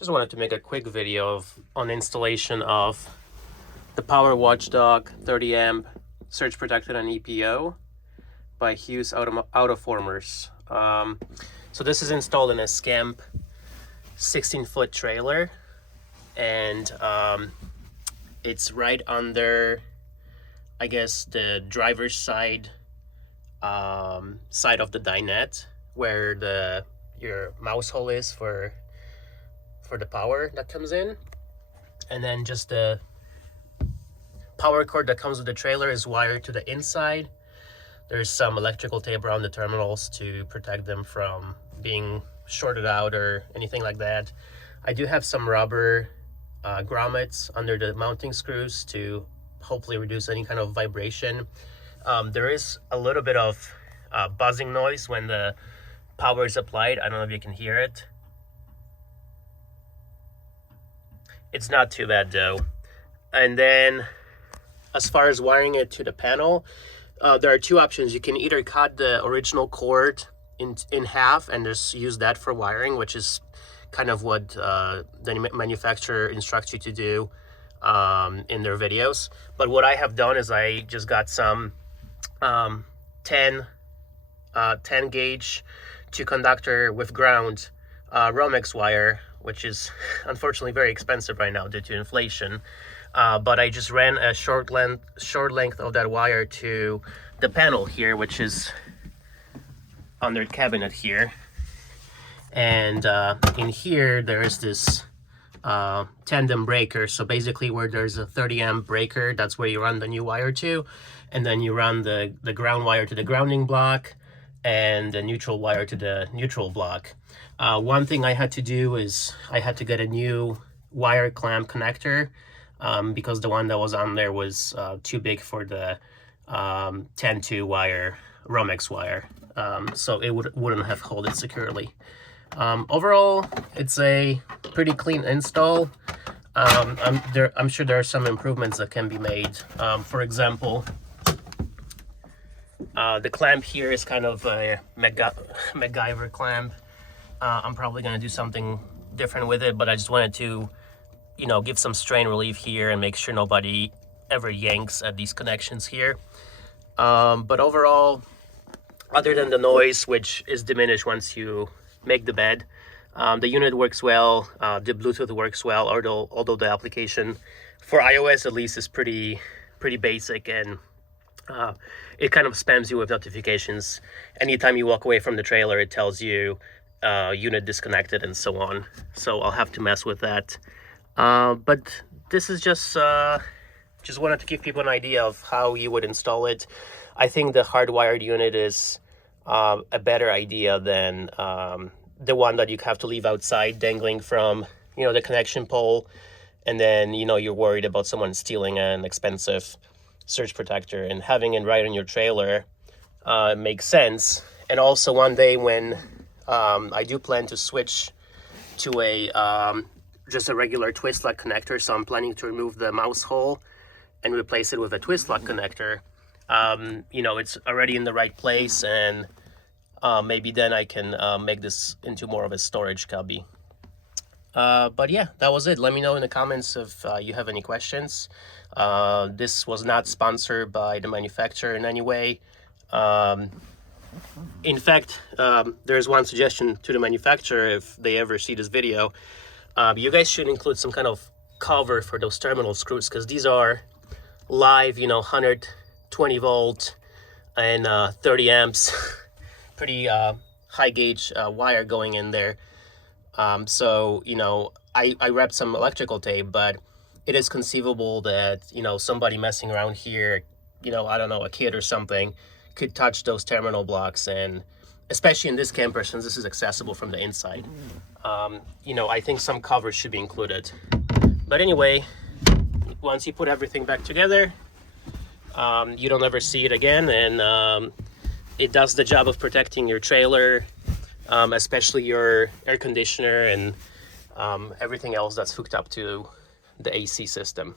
Just wanted to make a quick video on installation of the Power Watchdog 30 amp surge protected and EPO by Hughes Autoformers. So this is installed in a Scamp 16-foot trailer, and it's right under, I guess, the driver's side of the dinette, where your mouse hole is for the power that comes in. And then just the power cord that comes with the trailer is wired to the inside. There's some electrical tape around the terminals to protect them from being shorted out or anything like that. I do have some rubber grommets under the mounting screws to hopefully reduce any kind of vibration. There is a little bit of buzzing noise when the power is applied. I don't know if you can hear it. It's not too bad though. And then as far as wiring it to the panel, there are two options. You can either cut the original cord in half and just use that for wiring, which is kind of what the manufacturer instructs you to do in their videos. But what I have done is I just got some 10 gauge 2 conductor with ground Romex wire, which is unfortunately very expensive right now due to inflation. But I just ran a short length of that wire to the panel here, which is under the cabinet here. And in here there is this tandem breaker. So basically where there's a 30 amp breaker, that's where you run the new wire to, and then you run the ground wire to the grounding block and the neutral wire to the neutral block. One thing I had to do is I had to get a new wire clamp connector because the one that was on there was too big for the 10-2 wire Romex wire, so it wouldn't have held it securely. Overall, it's a pretty clean install. I'm sure there are some improvements that can be made. For example, the clamp here is kind of a MacGyver clamp. I'm probably going to do something different with it, but I just wanted to, give some strain relief here and make sure nobody ever yanks at these connections here. But overall, other than the noise, which is diminished once you make the bed, the unit works well. The Bluetooth works well, although the application for iOS at least is pretty basic, and it kind of spams you with notifications. Anytime you walk away from the trailer, it tells you unit disconnected and so on. So I'll have to mess with that. But this is just wanted to give people an idea of how you would install it. I think the hardwired unit is a better idea than the one that you have to leave outside dangling from the connection pole, and then you're worried about someone stealing an expensive surge protector. And having it right on your trailer makes sense. And also one day when I do plan to switch to a just a regular twist lock connector, so I'm planning to remove the mouse hole and replace it with a twist lock connector. It's already in the right place, and maybe then I can make this into more of a storage cubby. But yeah, that was it. Let me know in the comments if you have any questions. This was not sponsored by the manufacturer in any way. In fact, there's one suggestion to the manufacturer: if they ever see this video, you guys should include some kind of cover for those terminal screws, because these are live, 120 volt and 30 amps, pretty high gauge wire going in there. So I wrapped some electrical tape, but it is conceivable that somebody messing around here, I don't know, a kid or something, could touch those terminal blocks, and especially in this camper, since this is accessible from the inside, I think some cover should be included. But anyway, once you put everything back together, you don't ever see it again, and it does the job of protecting your trailer, especially your air conditioner and everything else that's hooked up to the AC system.